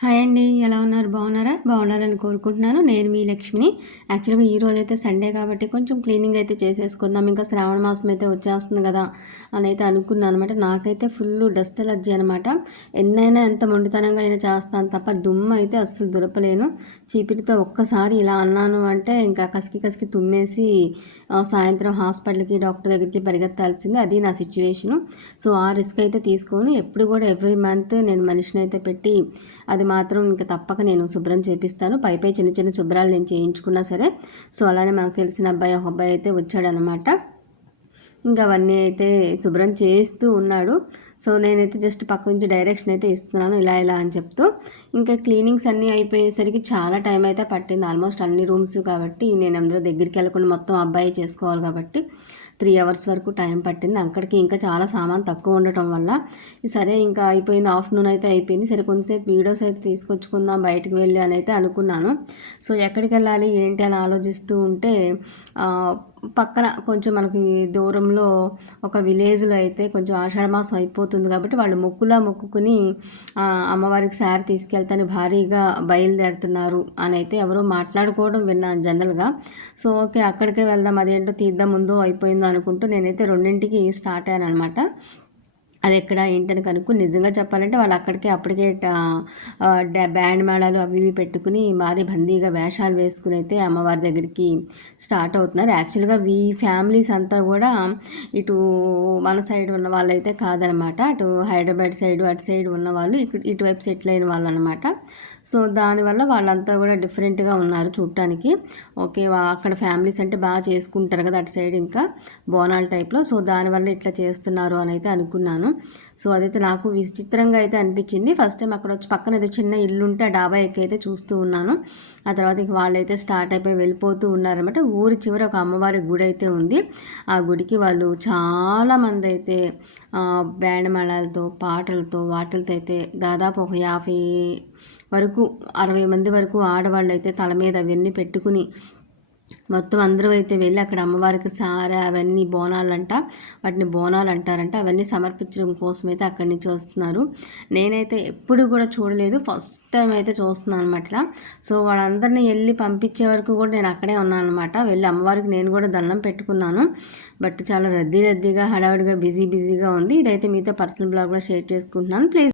Hi అండి. ఎలా ఉన్నారు? బాగున్నారా? బాగుండాలని కోరుకుంటున్నాను. నేను మీ లక్ష్మిని. యాక్చువల్‌గా ఈరోజు అయితే సండే కాబట్టి కొంచెం క్లీనింగ్ అయితే చేసేసుకుందాం. ఇంకా శ్రావణ మాసం అయితే వచ్చేస్తుంది కదా అని అయితే అనుకున్నాను అనమాట. నాకైతే ఫుల్ డస్ట్ ఎలర్జీ అనమాట. ఎన్నైనా ఎంత మొండితనంగా అయినా చేస్తాను తప్ప దుమ్ము అయితే అస్సలు దులపలేను. చీపిరితో ఒక్కసారి ఇలా అన్నాను అంటే ఇంకా కసికి కసికి తుమ్మేసి సాయంత్రం హాస్పిటల్కి డాక్టర్ దగ్గరికి పరిగెత్తాల్సిందే. అది నా సిచ్యువేషను. సో ఆ రిస్క్ అయితే తీసుకోను. ఎప్పుడు కూడా ఎవ్రీ మంత్ నేను మనిషిని అయితే పెట్టి అది మాత్రం ఇంకా తప్పక నేను శుభ్రం చేపిస్తాను. పై చిన్న చిన్న శుభ్రాలు నేను చేయించుకున్నా సరే. సో అలానే మనకు తెలిసిన ఒక అబ్బాయి అయితే వచ్చాడనమాట. ఇంకా అవన్నీ అయితే శుభ్రం చేస్తూ ఉన్నాడు. సో నేనైతే జస్ట్ పక్క నుంచి డైరెక్షన్ అయితే ఇస్తున్నాను, ఇలా ఇలా అని చెప్తూ. ఇంకా క్లీనింగ్స్ అన్నీ అయిపోయేసరికి చాలా టైం అయితే పట్టింది. ఆల్మోస్ట్ అన్ని రూమ్స్ కాబట్టి నేను అందరూ దగ్గరికి వెళ్ళకుండా మొత్తం అబ్బాయి చేసుకోవాలి కాబట్టి 3 అవర్స్ వరకు టైం పట్టింది. అక్కడికి ఇంకా చాలా సామాన్ తక్కువ ఉండటం వల్ల సరే ఇంకా అయిపోయింది. ఆఫ్టర్నూన్ అయితే అయిపోయింది. సరే కొంతసేపు వీడియోస్ అయితే తీసుకొచ్చుకుందాం బయటకు వెళ్ళి అని అయితే అనుకున్నాను. సో ఎక్కడికి వెళ్ళాలి ఏంటి అని ఆలోచిస్తూ ఉంటే పక్కన కొంచెం మనకి దూరంలో ఒక విలేజ్లో అయితే కొంచెం ఆషాఢ మాసం అయిపోతుంది కాబట్టి వాళ్ళు మొక్కుకుని అమ్మవారికి శారీ తీసుకెళ్తాను భారీగా బయలుదేరుతున్నారు అని అయితే ఎవరో మాట్లాడుకోవడం విన్నాను జనరల్గా. సో ఓకే అక్కడికే వెళ్దాం, అదేంటో తీద్దాం ముందో అయిపోయిందో అనుకుంటూ నేనైతే 2ంటికి స్టార్ట్ అయ్యాను అనమాట. అది ఎక్కడ ఏంటని కనుక్కొని నిజంగా చెప్పాలంటే వాళ్ళు అప్పటికే బ్యాండ్ మేళాలు అవి ఇవి పెట్టుకుని మాది బందీగా వేషాలు వేసుకుని అయితే అమ్మవారి దగ్గరికి స్టార్ట్ అవుతున్నారు. యాక్చువల్గా ఫ్యామిలీస్ అంతా కూడా ఇటు మన సైడ్ ఉన్న వాళ్ళైతే కాదనమాట. అటు హైదరాబాద్ సైడ్ అటు సైడ్ ఉన్న వాళ్ళు ఇటువైపు సెటిల్ అయిన వాళ్ళు అనమాట. సో దానివల్ల వాళ్ళంతా కూడా డిఫరెంట్గా ఉన్నారు చూడటానికి. ఓకే అక్కడ ఫ్యామిలీస్ అంటే బాగా చేసుకుంటారు కదా అటు సైడ్ ఇంకా బోనాల టైప్లో. సో దానివల్ల ఇట్లా చేస్తున్నారు అని అయితే అనుకున్నాను. సో అదైతే నాకు విచిత్రంగా అయితే అనిపించింది. ఫస్ట్ టైం అక్కడ వచ్చి పక్కన ఏదో చిన్న ఇల్లు ఉంటే ఆ డాబా ఎక్కి అయితే చూస్తూ ఉన్నాను. ఆ తర్వాత ఇక వాళ్ళైతే స్టార్ట్ అయిపోయి వెళ్ళిపోతూ ఉన్నారనమాట. ఊరి చివర ఒక అమ్మవారి గుడి అయితే ఉంది. ఆ గుడికి వాళ్ళు చాలామంది అయితే బ్యాండ్ మేళాలతో పాటలతో వాటిలతో అయితే దాదాపు ఒక 50 వరకు 60 మంది వరకు ఆడవాళ్ళు అయితే తల మీద అవన్నీ పెట్టుకుని మొత్తం అందరూ అయితే వెళ్ళి అక్కడ అమ్మవారికి సారా అవన్నీ బోనాలంట, వాటిని బోనాలు అంటారంట, అవన్నీ సమర్పించడం కోసం అయితే అక్కడి నుంచి వస్తున్నారు. నేనైతే ఎప్పుడు కూడా చూడలేదు, ఫస్ట్ టైం అయితే చూస్తున్నాను అనమాట. సో వాళ్ళందరినీ వెళ్ళి పంపించే వరకు కూడా నేను అక్కడే ఉన్నాను అనమాట. వెళ్ళి అమ్మవారికి నేను కూడా దండం పెట్టుకున్నాను. బట్ చాలా రద్దీగా హడావుడిగా బిజీగా ఉంది. ఇదైతే మీతో పర్సనల్ బ్లాగ్లో షేర్ చేసుకుంటున్నాను. ప్లీజ్